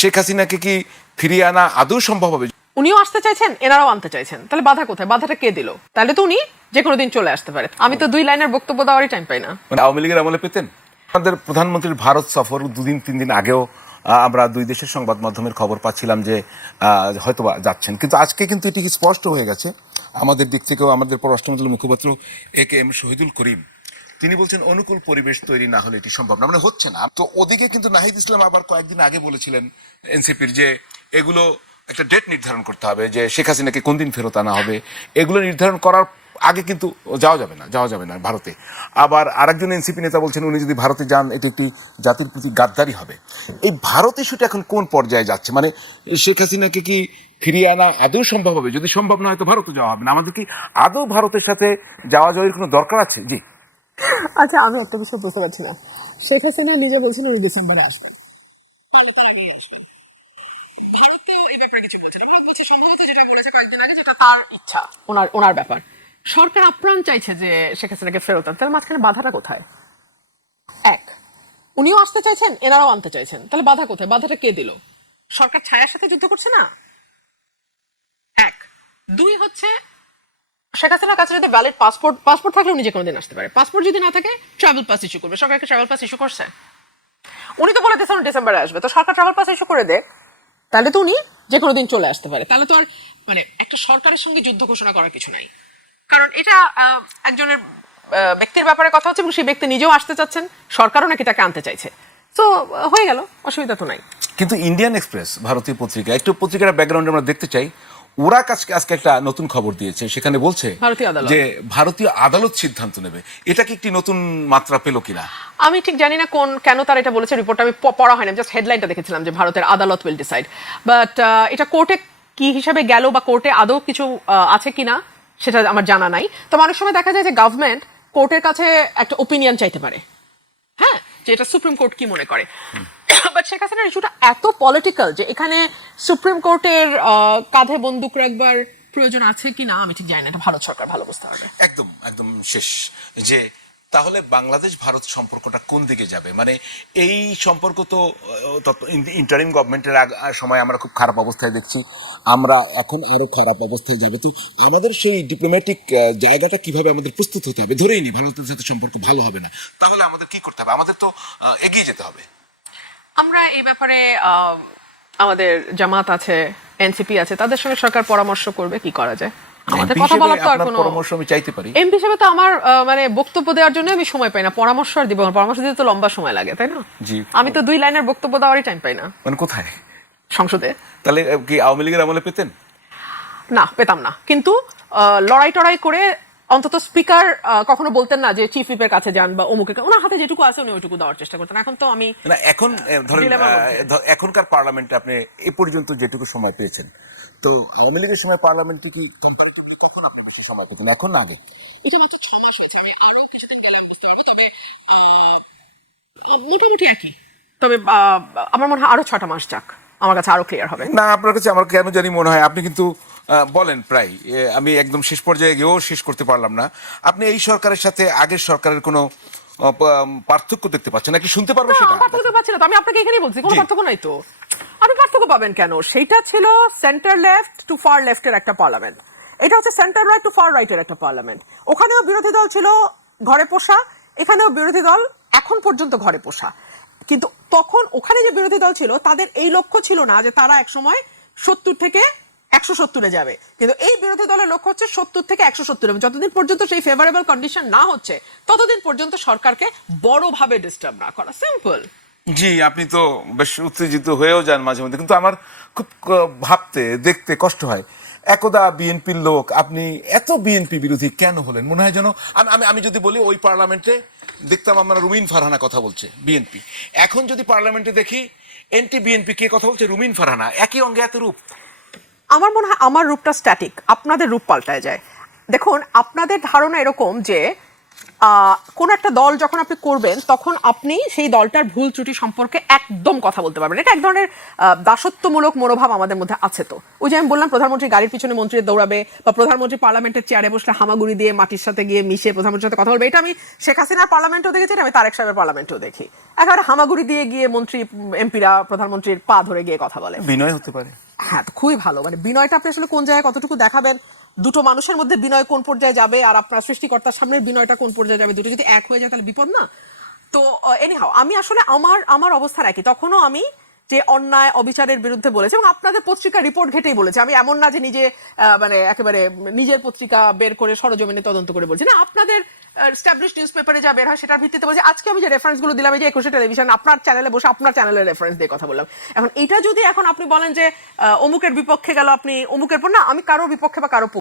শেখ হাসিনাকে কি ফিরিয়ে আনা আদৌ সম্ভব হবে? উনিও আসতে চাইছেন, এনারাও আনতে চাইছেন, তাহলে বাধা কোথায়? বাধাটা কে দিল? তাহলে তো উনি যে কোনো দিন চলে আসতে পারে। আমি তো 2 লাইনের বক্তব্য দেওয়ারই টাইম পাই না। মানে আওয়ামী লীগের আমলে পেতেন? আমাদের প্রধানমন্ত্রীর ভারত সফর 2-3 দিন আগেও আমরা দুই দেশের সংবাদ মাধ্যমের খবর পাচ্ছিলাম যে হয়তোবা যাচ্ছেন, কিন্তু আজকে কিন্তু এটি স্পষ্ট হয়ে গেছে আমাদের দিক থেকেও। আমাদের পররাষ্ট্রমন্ত্রীর মুখপাত্র এ.কে.এম. শহীদুল করিম তিনি বলছেন অনুকূল পরিবেশ তৈরি না হলে এটি সম্ভব না, মানে হচ্ছে না। তো ওদিকে কিন্তু নাহিদ ইসলাম আবার কয়েকদিন আগে বলেছিলেন এনসিপির যে এগুলো একটা ডেট নির্ধারণ করতে হবে, যে শেখ হাসিনাকে কোন দিন ফেরত আনা হবে, এগুলো নির্ধারণ করার আগে কিন্তু যাওয়া যাবে না ভারতে। আবার আরেকজন এনসিপি নেতা বলছেন উনি যদি ভারতে যান এটি একটি জাতির প্রতি গাদ্দারি হবে। এই ভারত ইস্যুটা এখন কোন পর্যায়ে যাচ্ছে? মানে শেখ হাসিনাকে কি ফিরিয়ে আনা আদৌ সম্ভব হবে? যদি সম্ভব না হয় তো ভারতে যাওয়া হবে না। আমাদের কি আদৌ ভারতের সাথে যাওয়া যাওয়ার কোনো দরকার আছে? জি আচ্ছা, আমি একটা বিষয় বুঝতে পারছি না। শেখ হাসিনা নিজে বলছেন উনি ডিসেম্বরে আসবেন, তাহলে তার আগে আসবেন। ভারতীয় এই ব্যাপারে কিছু বলছে না। ভারত বলছে সম্ভবত যেটা বলেছে কয়েকদিন আগে, যেটা তার ইচ্ছা, ওনার ব্যাপার। সরকার আপ্রাণ চাইছে যে শেখ হাসিনাকে ফেরত আনতে, তাহলে মাঝখানে বাধাটা কোথায়? এক, উনিও আসতে চাইছেন, এনারাও আনতে চাইছেন, তাহলে বাধা কোথায়? বাধাটা কে দিল? সরকার ছায়ার সাথে যুদ্ধ করছে না? এক। দুই হচ্ছে, শেখ হাসিনার কাছে যদি ভ্যালিড পাসপোর্ট থাকলে উনি যে কোনো দিন আসতে পারে। পাসপোর্ট যদি না থাকে, ট্রাভেল পাস ইস্যু করবে। সরকারকে ট্রাভেল পাস ইস্যু করছে? উনি তো বলে দিয়েছেন ডিসেম্বরে আসবে, তো সরকার ট্রাভেল পাস ইস্যু করে দেয়, তাহলে তো উনি যে কোনো দিন চলে আসতে পারে। তাহলে তো আর মানে একটা সরকারের সঙ্গে যুদ্ধ ঘোষণা করার কিছু নাই, কারণ এটা একজনের ব্যক্তির ব্যাপারে কথা হচ্ছে, এবং সেই ব্যক্তি নিজেও আসতে চাচ্ছেন, সরকারও নাকি তাকে আনতে চাইছে। তো হয়ে গেল, অসুবিধা তো নাই। কিন্তু ইন্ডিয়ান এক্সপ্রেস ভারতীয় পত্রিকা, একটু পত্রিকার ব্যাকগ্রাউন্ডে আমরা দেখতে চাই। ওরা আজকে একটা নতুন খবর দিয়েছে, সেখানে বলছে যে ভারতীয় আদালত সিদ্ধান্ত নেবে। এটা কি একটি নতুন মাত্রা পেল কিনা? আমি ঠিক জানি না কেন তারা এটা বলেছে। রিপোর্টটা আমি পড়া হয়নি, জাস্ট হেডলাইনটা দেখেছিলাম যে ভারতের আদালত উইল ডিসাইড। বাট এটা কোর্টে কি হিসাবে গেল বা কোর্টে আদৌ কিছু আছে কিনা সেটা আমার জানা নাই। তো অনেক সময় দেখা যায় যে গভর্নমেন্ট কোর্টের কাছে একটা ওপিনিয়ন চাইতে পারে, হ্যাঁ, যে এটা সুপ্রিম কোর্ট কি মনে করে। বাট শেখ হাসিনার ইস্যুটা এত পলিটিক্যাল যে এখানে সুপ্রিম কোর্টের কাঁধে বন্দুক রাখবার প্রয়োজন আছে কিনা আমি ঠিক জানি না। এটা ভারত সরকার ভালো বুঝতে হবে। একদম একদম শেষ যে তাহলে বাংলাদেশ ভারত সম্পর্কটা কোন দিকে যাবে? মানে এই সম্পর্ক তো ইন্টারিম গভর্নমেন্টের সময় আমরা খুব খারাপ অবস্থায় দেখছি, আমরা এখন আরো খারাপ অবস্থায় যাবে। তো আমাদের সেই ডিপ্লোম্যাটিক জায়গাটা কিভাবে আমাদের প্রস্তুত হতে হবে? ধরেই নি ভারতের সাথে সম্পর্ক ভালো হবে না, তাহলে আমাদের কি করতে হবে? আমাদের তো এগিয়ে যেতে হবে। আমরা এই ব্যাপারে আমাদের জামাত আছে, এনসিপি আছে, তাদের সঙ্গে সরকার পরামর্শ করবে কি করা যায়। আমাদের কথা বলার তো আর কোনো পরামর্শ আমি চাইতে পারি। এমপি হিসেবে তো আমার মানে বক্তব্য দেওয়ার জন্য আমি সময় পাই না, পরামর্শ আর দিব না। পরামর্শ দিতে তো লম্বা সময় লাগে, তাই না? জি, আমি তো 2 লাইনের বক্তব্য দেওয়ারই টাইম পাই না। মানে কোথায়? সংসদে। তাহলে কি আওয়ামী লীগের আমলে পেতেন? না, পেতাম না। কিন্তু লড়াই টড়াই করে অন্তত স্পিকার কখনো বলতেন না যে চিফ হুইপের কাছে যান বা অমুকের, ওনার হাতে যেটুকু আছে উনি ওইটুকু দেওয়ার চেষ্টা করতেন। এখন তো আমি না, এখন ধরেন এখনকার পার্লামেন্টে আপনি এ পর্যন্ত যেটুকু সময় পেয়েছেন, তো আওয়ামী লীগের সময় পার্লামেন্টে কি কম্পারেটিভলি কখন আপনি বেশি সময় পেতেন, এখন না আগে? এটা মাত্র 6 মাস হয়েছে, আমি আরো কিছুদিন গেলে বুঝতে পারবো। তবে মোটামুটি একই। তবে আমার মনে হয় আরো 6টা মাস যাক, আমার কাছে আরো ক্লিয়ার হবে। না, আপনার কাছে আমার কেন জানি মনে হয় আপনি কিন্তু বলেন প্রায়, আমি একদম শেষ পর্যায়ে গিয়েও শেষ করতে পারলাম না। আপনি এই সরকারের সাথে আগের সরকারের কোনো পার্থক্য দেখতে পাচ্ছেন নাকি? শুনতে পারবো সেটা? পার্থক্য পাচ্ছি না তো, আমি আপনাকে এখানেই বলছি কোনো পার্থক্য নাই তো। আপনি পার্থক্য পাবেন কেন? সেটা ছিল সেন্টার লেফট টু ফার লেফটের একটা পার্লামেন্ট, এটা হচ্ছে সেন্টার রাইট টু ফার রাইটের একটা পার্লামেন্ট। ওখানেও বিরোধী দল ছিল ঘরে পোষা, এখানেও বিরোধী দল এখন পর্যন্ত ঘরে পোষা। কিন্তু তখন ওখানে যে বিরোধী দল ছিল তাদের এই লক্ষ্য ছিল না যে তারা একসময় 70 থেকে 170-এ যাবে, কিন্তু এই বিরোধী দলের লক্ষ্য হচ্ছে 70 থেকে 170। যতদিন পর্যন্ত সেই ফেভারেবল কন্ডিশন না হচ্ছে ততদিন পর্যন্ত সরকারকে বড়ভাবে ডিস্টার্ব না করা, সিম্পল। জি, আপনি তো বেশ উত্তেজিত হয়েও যান মাঝে মধ্যে, কিন্তু আমার খুব ভাবতে দেখতে কষ্ট হয়। একদা বিএনপির লোক, আপনি এত বিএনপি বিরোধী কেন হলেন? মনে হয় যেন আমি যদি বলি ওই পার্লামেন্টে দেখতাম আমরা রুমিন ফারহানা কথা বলছে বিএনপি, এখন যদি পার্লামেন্টে দেখি এনটি বিএনপি কে কথা বলছে, রুমিন ফারহানা। একই অঙ্গে এত রূপ। আমার মনে হয় আমার রূপটা স্ট্যাটিক, আপনাদের রূপ পাল্টায় যায়। দেখুন, আপনাদের ধারণা এরকম যে কোন একটা দল যখন আপনি করবেন তখন আপনি সেই দলটার ভুল ত্রুটি সম্পর্কে একদম কথা বলতে পারবেন। এটা এক ধরনের দাসত্বমূলক মনোভাব আমাদের মধ্যে আছে। তো ওই যে আমি বললাম প্রধানমন্ত্রী গাড়ির পিছনে মন্ত্রী দৌড়াবে, বা প্রধানমন্ত্রী পার্লামেন্টের চেয়ারে বসলে হামাগুড়ি দিয়ে মাটির সাথে গিয়ে মিশে প্রধানমন্ত্রীর সাথে কথা বলবে। এটা আমি শেখ হাসিনার পার্লামেন্টেও দেখেছি, এটা আমি তারেক সাহেবের পার্লামেন্টেও দেখি। একেবারে হামাগুড়ি দিয়ে গিয়ে মন্ত্রী এমপিরা প্রধানমন্ত্রীর পা ধরে গিয়ে কথা বলে। বিনয় হতে পারে। হ্যাঁ, তো খুবই ভালো। মানে বিনয়টা আপনি আসলে কোন জায়গায় কতটুকু দেখাবেন, দুটো মানুষের মধ্যে বিনয় কোন পর্যায়ে যাবে আর আপনার সৃষ্টিকর্তার সামনে বিনয়টা কোন পর্যায়ে যাবে, দুটো যদি এক হয়ে যায় তাহলে বিপদ না? তো এনিহাও আমি আসলে আমার অবস্থান একই। তখনও আমি যে অন্যায় অবিচারের বিরুদ্ধে বলেছি, এবং আপনাদের পত্রিকার রিপোর্ট ঘেটেই বলেছি। আমি এমন না যে নিজে মানে একেবারে নিজের পত্রিকা বের করে সরজমিনে তদন্ত করে বলছি না, আপনাদের এস্টাবলিশ নিউজ পেপারে যা বের হয় সেটার ভিত্তিতে বলছি। আজকে আমি যে রেফারেন্সগুলো দিলাম, এই যে 21 টেলিভিশন আপনার চ্যানেলে বসে আপনার চ্যানেলের রেফারেন্স দিয়ে কথা বললাম। এখন এটা যদি এখন আপনি বলেন যে অমুকের বিপক্ষে গেল, আপনি অমুকের পর, না, আমি কারোর বিপক্ষে বা কারো